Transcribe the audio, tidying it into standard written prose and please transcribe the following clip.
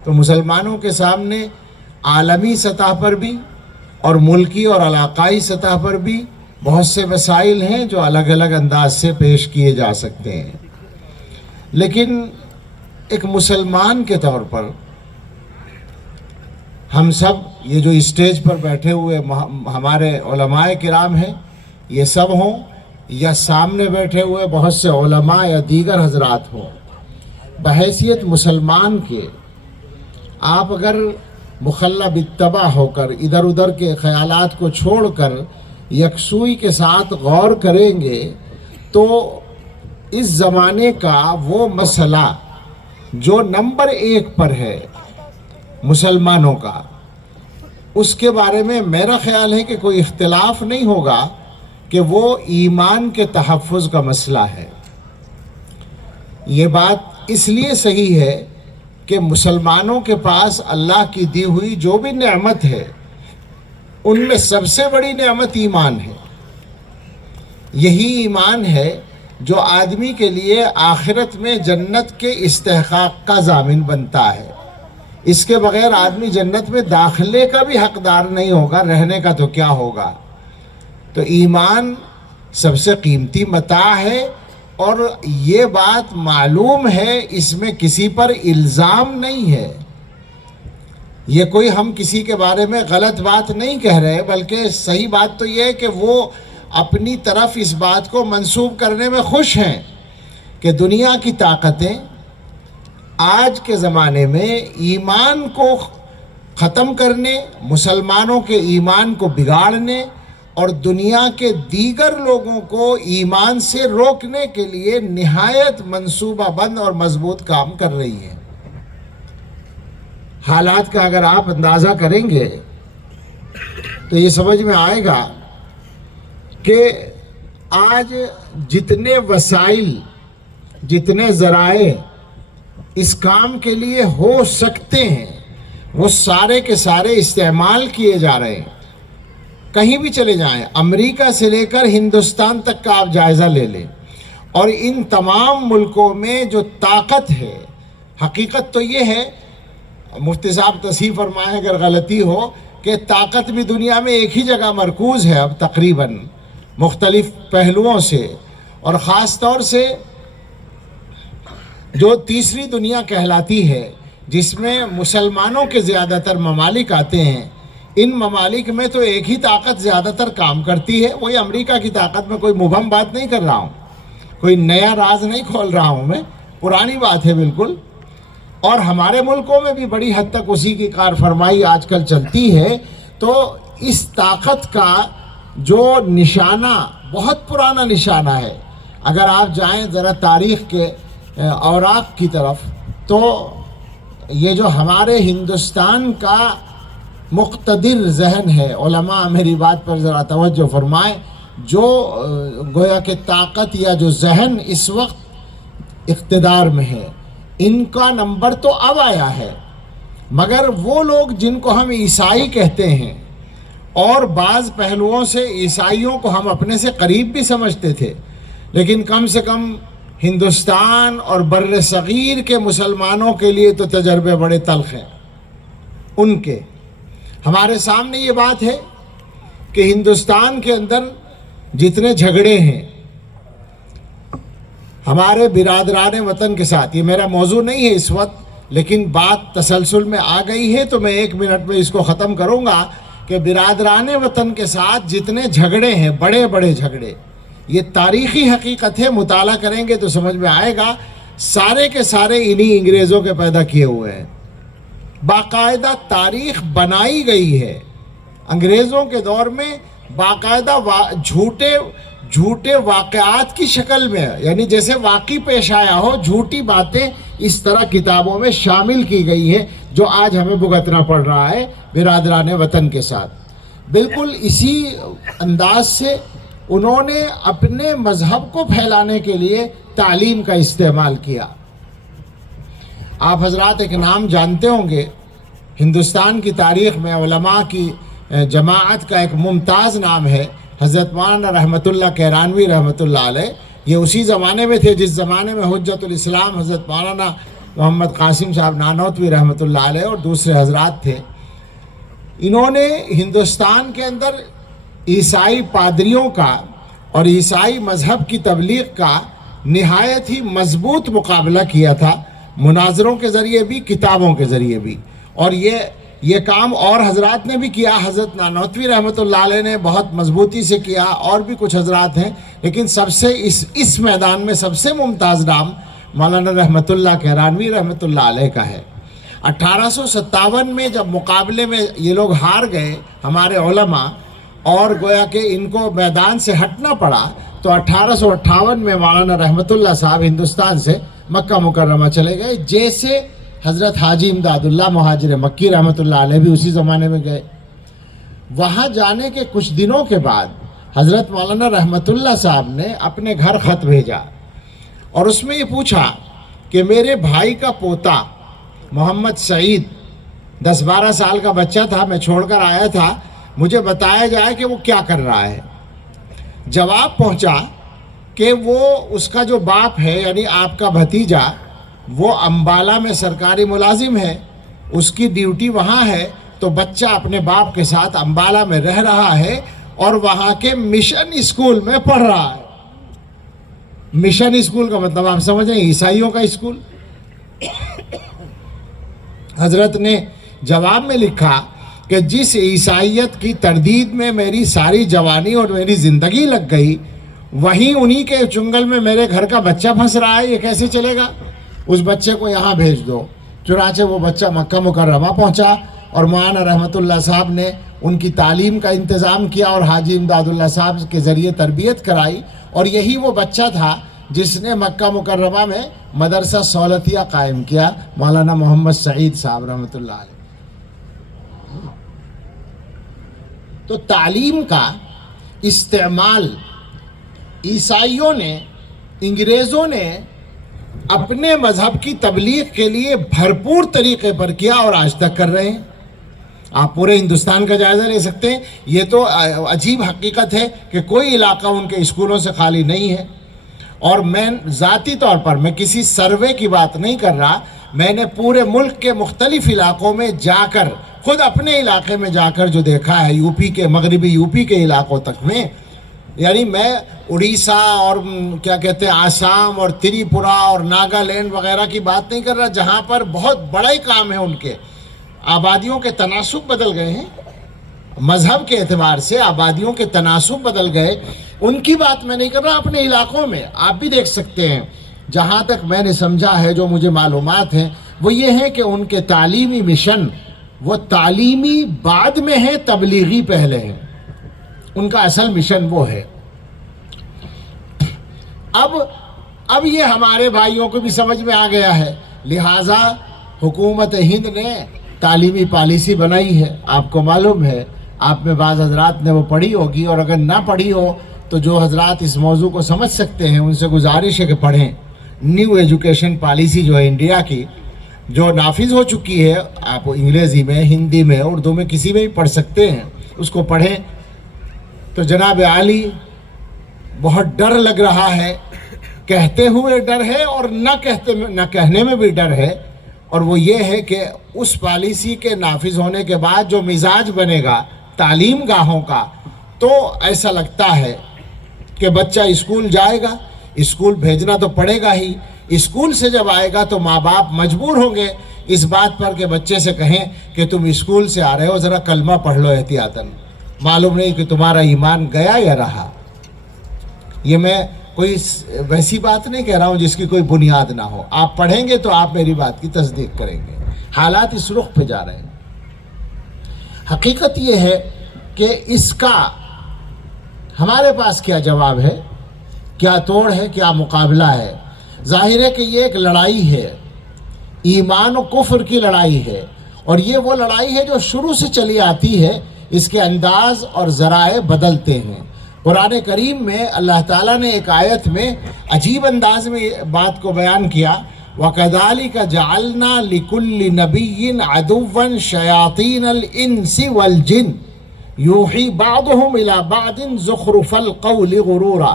تو مسلمانوں کے سامنے عالمی سطح پر بھی اور ملکی اور علاقائی سطح پر بھی بہت سے مسائل ہیں جو الگ الگ انداز سے پیش کیے جا سکتے ہیں، لیکن ایک مسلمان کے طور پر ہم سب یہ جو اسٹیج پر بیٹھے ہوئے ہمارے علماء کرام ہیں، یہ سب ہوں یا سامنے بیٹھے ہوئے بہت سے علماء یا دیگر حضرات ہوں، بحیثیت مسلمان کے آپ اگر مخلع بالطبع ہو کر ادھر ادھر کے خیالات کو چھوڑ کر یکسوئی کے ساتھ غور کریں گے تو اس زمانے کا وہ مسئلہ جو نمبر 1 پر ہے مسلمانوں کا، اس کے بارے میں میرا خیال ہے کہ کوئی اختلاف نہیں ہوگا کہ وہ ایمان کے تحفظ کا مسئلہ ہے۔ یہ بات اس لیے صحیح ہے کہ مسلمانوں کے پاس اللہ کی دی ہوئی جو بھی نعمت ہے ان میں سب سے بڑی نعمت ایمان ہے۔ یہی ایمان ہے جو آدمی کے لیے آخرت میں جنت کے استحقاق کا ضامن بنتا ہے۔ اس کے بغیر آدمی جنت میں داخلے کا بھی حقدار نہیں ہوگا، رہنے کا تو کیا ہوگا۔ تو ایمان سب سے قیمتی متاع ہے، اور یہ بات معلوم ہے، اس میں کسی پر الزام نہیں ہے۔ یہ کوئی ہم کسی کے بارے میں غلط بات نہیں کہہ رہے، بلکہ صحیح بات تو یہ ہے کہ وہ اپنی طرف اس بات کو منسوب کرنے میں خوش ہیں کہ دنیا کی طاقتیں آج کے زمانے میں ایمان کو ختم کرنے، مسلمانوں کے ایمان کو بگاڑنے اور دنیا کے دیگر لوگوں کو ایمان سے روکنے کے لیے نہایت منصوبہ بند اور مضبوط کام کر رہی ہے۔ حالات کا اگر آپ اندازہ کریں گے تو یہ سمجھ میں آئے گا کہ آج جتنے وسائل، جتنے ذرائع اس کام کے لیے ہو سکتے ہیں وہ سارے کے سارے استعمال کیے جا رہے ہیں۔ کہیں بھی چلے جائیں، امریکہ سے لے کر ہندوستان تک کا آپ جائزہ لے لیں، اور ان تمام ملکوں میں جو طاقت ہے، حقیقت تو یہ ہے، مفتی صاحب تصحیح فرمائیں اگر غلطی ہو، کہ طاقت بھی دنیا میں ایک ہی جگہ مرکوز ہے اب تقریباً مختلف پہلوؤں سے، اور خاص طور سے جو تیسری دنیا کہلاتی ہے جس میں مسلمانوں کے زیادہ تر ممالک آتے ہیں، ان ممالک میں تو ایک ہی طاقت زیادہ تر کام کرتی ہے، وہی امریکہ کی طاقت۔ میں کوئی مبہم بات نہیں کر رہا ہوں، کوئی نیا راز نہیں کھول رہا ہوں، میں پرانی بات ہے بالکل۔ اور ہمارے ملکوں میں بھی بڑی حد تک اسی کی کار فرمائی آج کل چلتی ہے۔ تو اس طاقت کا جو نشانہ بہت پرانا نشانہ ہے، اگر آپ جائیں ذرا تاریخ کے اوراق کی طرف، تو یہ جو ہمارے ہندوستان کا مقتدر ذہن ہے، علماء میری بات پر ذرا توجہ فرمائیں، جو گویا کہ طاقت یا جو ذہن اس وقت اقتدار میں ہے، ان کا نمبر تو اب آیا ہے، مگر وہ لوگ جن کو ہم عیسائی کہتے ہیں، اور بعض پہلوؤں سے عیسائیوں کو ہم اپنے سے قریب بھی سمجھتے تھے، لیکن کم سے کم ہندوستان اور بر صغیر کے مسلمانوں کے لیے تو تجربے بڑے تلخ ہیں ان کے۔ ہمارے سامنے یہ بات ہے کہ ہندوستان کے اندر جتنے جھگڑے ہیں ہمارے برادران وطن کے ساتھ، یہ میرا موضوع نہیں ہے اس وقت، لیکن بات تسلسل میں آ گئی ہے تو میں 1 منٹ میں اس کو ختم کروں گا، کہ برادران وطن کے ساتھ جتنے جھگڑے ہیں، بڑے بڑے جھگڑے، یہ تاریخی حقیقت ہے، مطالعہ کریں گے تو سمجھ میں آئے گا، سارے کے سارے انہی انگریزوں کے پیدا کیے ہوئے ہیں۔ باقاعدہ تاریخ بنائی گئی ہے انگریزوں کے دور میں، باقاعدہ جھوٹے واقعات کی شکل میں، یعنی جیسے واقعی پیش آیا ہو، جھوٹی باتیں اس طرح کتابوں میں شامل کی گئی ہیں، جو آج ہمیں بھگتنا پڑ رہا ہے برادران وطن کے ساتھ۔ بالکل اسی انداز سے انہوں نے اپنے مذہب کو پھیلانے کے لیے تعلیم کا استعمال کیا۔ آپ حضرات ایک نام جانتے ہوں گے، ہندوستان کی تاریخ میں علماء کی جماعت کا ایک ممتاز نام ہے، حضرت مولانا رحمۃ اللہ کیرانوی رحمۃ اللہ علیہ۔ یہ اسی زمانے میں تھے جس زمانے میں حجت الاسلام حضرت مولانا محمد قاسم صاحب نانوتوی رحمۃ اللہ علیہ اور دوسرے حضرات تھے. انہوں نے ہندوستان کے اندر عیسائی پادریوں کا اور عیسائی مذہب کی تبلیغ کا نہایت ہی مضبوط مقابلہ کیا تھا، مناظروں کے ذریعے بھی، کتابوں کے ذریعے بھی. اور یہ کام اور حضرات نے بھی کیا. حضرت نانوتوی رحمۃ اللہ علیہ نے بہت مضبوطی سے کیا، اور بھی کچھ حضرات ہیں، لیکن سب سے اس میدان میں سب سے ممتاز نام مولانا رحمۃ اللہ کہرانوی رحمۃ اللہ علیہ کا ہے. 1857 میں جب مقابلے میں یہ لوگ ہار گئے ہمارے علماء، اور گویا کہ ان کو میدان سے ہٹنا پڑا، تو 1858 میں مولانا رحمۃ اللہ صاحب ہندوستان سے مکہ مکرمہ چلے گئے. جیسے حضرت حاجی امداد اللہ مہاجر مکی رحمۃ اللہ علیہ بھی اسی زمانے میں گئے. وہاں جانے کے کچھ دنوں کے بعد حضرت مولانا رحمۃ اللہ صاحب نے اپنے گھر خط بھیجا، اور اس میں یہ پوچھا کہ میرے بھائی کا پوتا محمد سعید 10-12 سال کا بچہ تھا، میں چھوڑ کر آیا تھا، مجھے بتایا جائے کہ وہ کیا کر رہا ہے. جواب پہنچا کہ وہ اس کا جو باپ ہے یعنی آپ کا بھتیجا، وہ امبالہ میں سرکاری ملازم ہے، اس کی ڈیوٹی وہاں ہے، تو بچہ اپنے باپ کے ساتھ امبالہ میں رہ رہا ہے اور وہاں کے مشن اسکول میں پڑھ رہا ہے. مشن اسکول کا مطلب آپ سمجھ رہے ہیں، عیسائیوں کا اسکول. حضرت نے جواب میں لکھا کہ جس عیسائیت کی تردید میں میری ساری جوانی اور میری زندگی لگ گئی، وہیں انہی کے چنگل میں میرے گھر کا بچہ پھنس رہا ہے، یہ کیسے چلے گا؟ اس بچے کو یہاں بھیج دو. چنانچہ وہ بچہ مکہ مکرمہ پہنچا، اور مولانا رحمۃ اللہ صاحب نے ان کی تعلیم کا انتظام کیا اور حاجی امداد اللہ صاحب کے ذریعے تربیت کرائی. اور یہی وہ بچہ تھا جس نے مکہ مکرمہ میں مدرسہ سولتیہ قائم کیا، مولانا محمد سعید صاحب رحمۃ اللہ علیہ. تو تعلیم کا استعمال عیسائیوں نے، انگریزوں نے اپنے مذہب کی تبلیغ کے لیے بھرپور طریقے پر کیا، اور آج تک کر رہے ہیں. آپ پورے ہندوستان کا جائزہ لے سکتے ہیں. یہ تو عجیب حقیقت ہے کہ کوئی علاقہ ان کے اسکولوں سے خالی نہیں ہے. اور میں ذاتی طور پر، میں کسی سروے کی بات نہیں کر رہا، میں نے پورے ملک کے مختلف علاقوں میں جا کر، خود اپنے علاقے میں جا کر جو دیکھا ہے، یو پی کے، مغربی یو پی کے علاقوں تک میں، یعنی میں اڑیسہ اور کیا کہتے ہیں آسام اور تریپورا اور ناگالینڈ وغیرہ کی بات نہیں کر رہا، جہاں پر بہت بڑا ہی کام ہے ان کے. آبادیوں کے تناسب بدل گئے ہیں، مذہب کے اعتبار سے آبادیوں کے تناسب بدل گئے، ان کی بات میں نہیں کر رہا. اپنے علاقوں میں آپ بھی دیکھ سکتے ہیں. جہاں تک میں نے سمجھا ہے، جو مجھے معلومات ہیں، وہ یہ ہے کہ ان کے تعلیمی مشن، وہ تعلیمی بعد میں ہے، تبلیغی پہلے ہے. ان کا اصل مشن وہ ہے. اب یہ ہمارے بھائیوں کو بھی سمجھ میں آ گیا ہے، لہٰذا حکومت ہند نے تعلیمی پالیسی بنائی ہے. آپ کو معلوم ہے، آپ میں بعض حضرات نے وہ پڑھی ہوگی، اور اگر نہ پڑھی ہو تو جو حضرات اس موضوع کو سمجھ سکتے ہیں ان سے گزارش ہے کہ پڑھیں. نیو ایجوکیشن پالیسی جو ہے انڈیا کی، جو نافذ ہو چکی ہے، آپ انگریزی میں، ہندی میں، اردو میں، کسی میں بھی پڑھ سکتے ہیں، اس کو پڑھیں. تو جناب عالی، بہت ڈر لگ رہا ہے، کہتے ہوئے ڈر ہے اور نہ کہنے میں بھی ڈر ہے. اور وہ یہ ہے کہ اس پالیسی کے نافذ ہونے کے بعد جو مزاج بنے گا تعلیم گاہوں کا، تو ایسا لگتا ہے کہ بچہ اسکول جائے گا، اسکول بھیجنا تو پڑے گا ہی. اسکول سے جب آئے گا تو ماں باپ مجبور ہوں گے اس بات پر کہ بچے سے کہیں کہ تم اسکول سے آ رہے ہو، ذرا کلمہ پڑھ لو احتیاطاً، معلوم نہیں کہ تمہارا ایمان گیا یا رہا. یہ میں کوئی ویسی بات نہیں کہہ رہا ہوں جس کی کوئی بنیاد نہ ہو. آپ پڑھیں گے تو آپ میری بات کی تصدیق کریں گے. حالات اس رخ پہ جا رہے ہیں. حقیقت یہ ہے کہ اس کا ہمارے پاس کیا جواب ہے، کیا توڑ ہے، کیا مقابلہ ہے. ظاہر ہے کہ یہ ایک لڑائی ہے، ایمان و کفر کی لڑائی ہے، اور یہ وہ لڑائی ہے جو شروع سے چلی آتی ہے. اس کے انداز اور ذرائع بدلتے ہیں. قرآن کریم میں اللہ تعالیٰ نے ایک آیت میں عجیب انداز میں بات کو بیان کیا، وَكَذَلِكَ جَعَلْنَا لِكُلِّ نَبِيٍّ عَدُوًّا شَيَاطِينَ الْإِنسِ وَالْجِنِّ يُوحِي بَعْضُهُمْ إِلَى بَعْضٍ زُخْرُفَ الْقَوْلِ غُرُورًا.